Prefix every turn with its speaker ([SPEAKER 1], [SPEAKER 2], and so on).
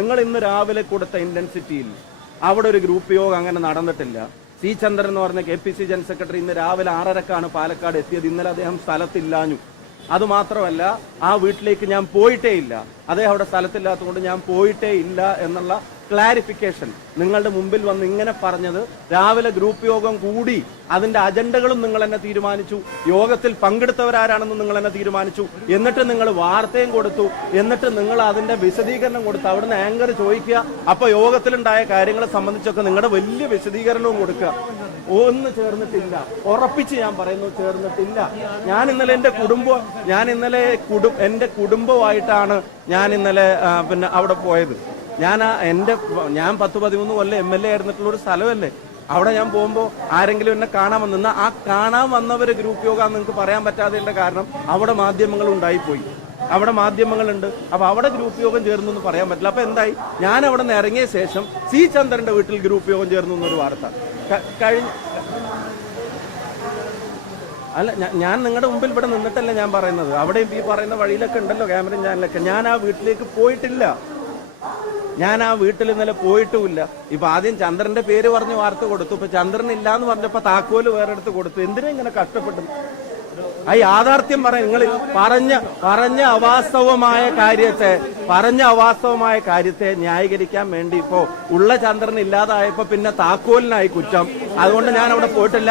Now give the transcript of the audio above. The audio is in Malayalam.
[SPEAKER 1] നിങ്ങൾ ഇന്ന് രാവിലെ കൊടുത്ത ഇന്റൻസിറ്റിയിൽ അവിടെ ഒരു ഗ്രൂപ്പ് യോഗം അങ്ങനെ നടന്നിട്ടില്ല. സി ചന്ദ്രൻ എന്ന് പറഞ്ഞ K P C general secretary ഇന്ന് രാവിലെ ആറരക്കാണ് പാലക്കാട് എത്തിയത്. ഇന്നലെ അദ്ദേഹം സ്ഥലത്തില്ലാഞ്ഞു. അതുമാത്രമല്ല ആ വീട്ടിലേക്ക് ഞാൻ പോയിട്ടേ ഇല്ല. അദ്ദേഹം അവിടെ സ്ഥലത്തില്ലാത്തതുകൊണ്ട് ഞാൻ പോയിട്ടേ ഇല്ല എന്നുള്ള ക്ലാരിഫിക്കേഷൻ നിങ്ങളുടെ മുമ്പിൽ വന്ന് ഇങ്ങനെ പറഞ്ഞത് രാവിലെ ഗ്രൂപ്പ് യോഗം കൂടി അതിന്റെ അജണ്ടകളും നിങ്ങൾ എന്നെ തീരുമാനിച്ചു യോഗത്തിൽ പങ്കെടുത്തവരാരാണെന്ന് നിങ്ങൾ എന്നെ തീരുമാനിച്ചു എന്നിട്ട് നിങ്ങൾ വാർത്തയും കൊടുത്തു എന്നിട്ട് നിങ്ങൾ അതിന്റെ വിശദീകരണം കൊടുത്തു അവിടുന്ന് ആങ്കർ ചോദിക്കുക അപ്പൊ യോഗത്തിലുണ്ടായ കാര്യങ്ങളെ സംബന്ധിച്ചൊക്കെ നിങ്ങളുടെ വലിയ വിശദീകരണവും കൊടുക്കുക. ഒന്ന് ചേർന്നിട്ടില്ല. ഉറപ്പിച്ച് ഞാൻ പറയുന്നു ചേർന്നിട്ടില്ല. ഞാൻ ഇന്നലെ എന്റെ കുടുംബം ഞാൻ ഇന്നലെ കുടും എന്റെ കുടുംബമായിട്ടാണ് ഞാൻ ഇന്നലെ പിന്നെ അവിടെ പോയത്. ഞാൻ എന്റെ ഞാൻ പത്ത് പതിമൂന്ന് കൊല്ലം എം എൽ എ ആയിരുന്നിട്ടുള്ള ഒരു സ്ഥലമല്ലേ? അവിടെ ഞാൻ പോകുമ്പോൾ ആരെങ്കിലും എന്നെ കാണാൻ വന്ന ആ കാണാൻ വന്നവർ ഗ്രൂപ്പ് യോഗ നിങ്ങൾക്ക് പറയാൻ പറ്റാതെ കാരണം അവിടെ മാധ്യമങ്ങൾ ഉണ്ടായിപ്പോയി. അവിടെ മാധ്യമങ്ങളുണ്ട്. അപ്പൊ അവിടെ ഗ്രൂപ്പ് യോഗം ചേർന്നു എന്ന് പറയാൻ പറ്റില്ല. അപ്പൊ എന്തായി? ഞാൻ അവിടെ നിന്ന് ഇറങ്ങിയ ശേഷം സി ചന്ദ്രന്റെ വീട്ടിൽ ഗ്രൂപ്പ് യോഗം ചേർന്നു എന്നൊരു വാർത്ത. കഴിഞ്ഞ അല്ല ഞാൻ നിങ്ങളുടെ മുമ്പിൽ ഇവിടെ നിന്നിട്ടല്ല ഞാൻ പറയുന്നത്. അവിടെയും ഈ പറയുന്ന വഴിയിലൊക്കെ ഉണ്ടല്ലോ ക്യാമറയും ചാനലൊക്കെ. ഞാൻ ആ വീട്ടിലേക്ക് പോയിട്ടില്ല. ഞാൻ ആ വീട്ടിൽ ഇന്നലെ പോയിട്ടുമില്ല. ഇപ്പൊ ആദ്യം ചന്ദ്രന്റെ പേര് പറഞ്ഞ് വാർത്ത കൊടുത്തു. ഇപ്പൊ ചന്ദ്രൻ ഇല്ല എന്ന് പറഞ്ഞപ്പോ താക്കോൽ വേറെ എടുത്ത് കൊടുത്തു. എന്തിനാ ഇങ്ങനെ കഷ്ടപ്പെട്ടു ആ യാഥാർത്ഥ്യം പറയാം നിങ്ങൾ പറഞ്ഞ പറഞ്ഞ അവാസ്തവമായ കാര്യത്തെ പറഞ്ഞ അവാസ്തവമായ കാര്യത്തെ ന്യായീകരിക്കാൻ വേണ്ടി ഇപ്പോ ഉള്ള ചന്ദ്രൻ ഇല്ലാതായപ്പോ പിന്നെ താക്കോലിനായി കുറ്റം. അതുകൊണ്ട് ഞാൻ അവിടെ പോയിട്ടില്ല.